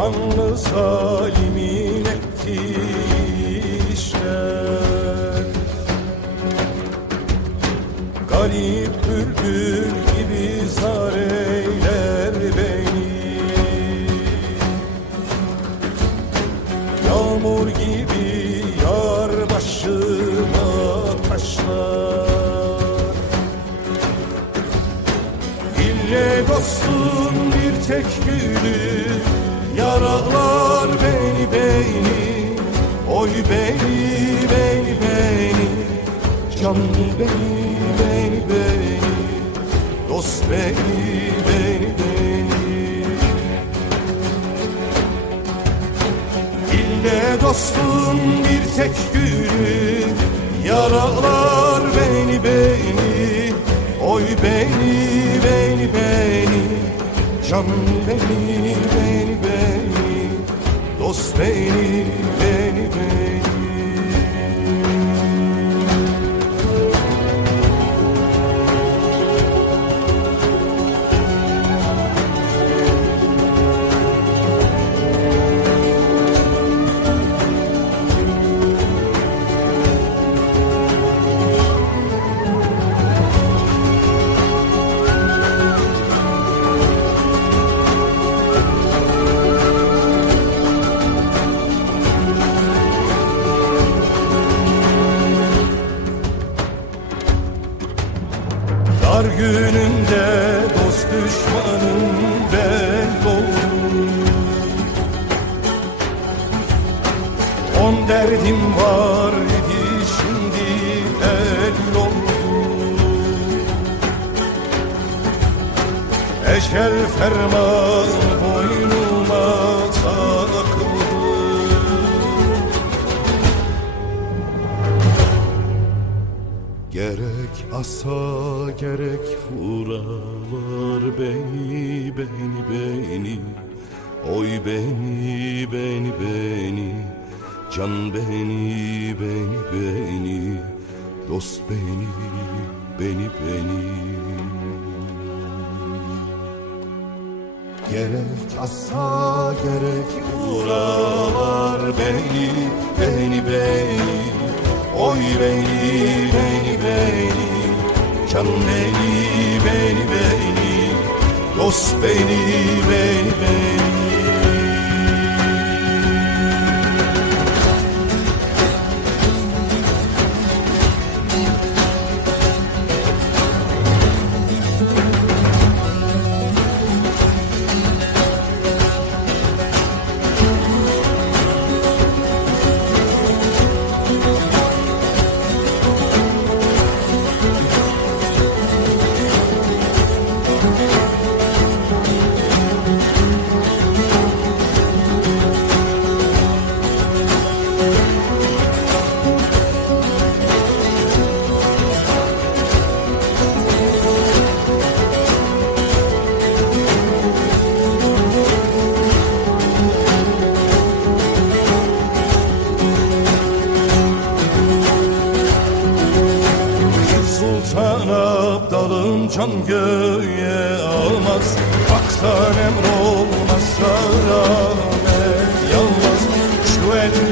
kanlı zalimin ettiği işler Galip bülbül gibi zar eyler beni. Yağmur gibi yar başıma taşlar. İlle dostum bir tek gülü Yaralar beni beni Oy beni beni beni Can beni beni beni Dost beni beni beni İlle dostum bir tek gülü Yaralar beni beni Can beni beni beni Dost beni beni beni Dar gününde dost düşmanım ben oldum On derdim var idi şimdi el oldu Ecel ferman boynuma Gerek asa gerek vuralar beni beni beni. Oy beni beni beni. Can beni beni beni. Dost beni beni beni. Gerek asa gerek vuralar beni beni beni Oy beni beni beni Can beni beni beni Dost beni beni beni Can göğe almaz Baksan emrolmazsa rahmet yalmaz. Şu ellerin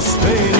Can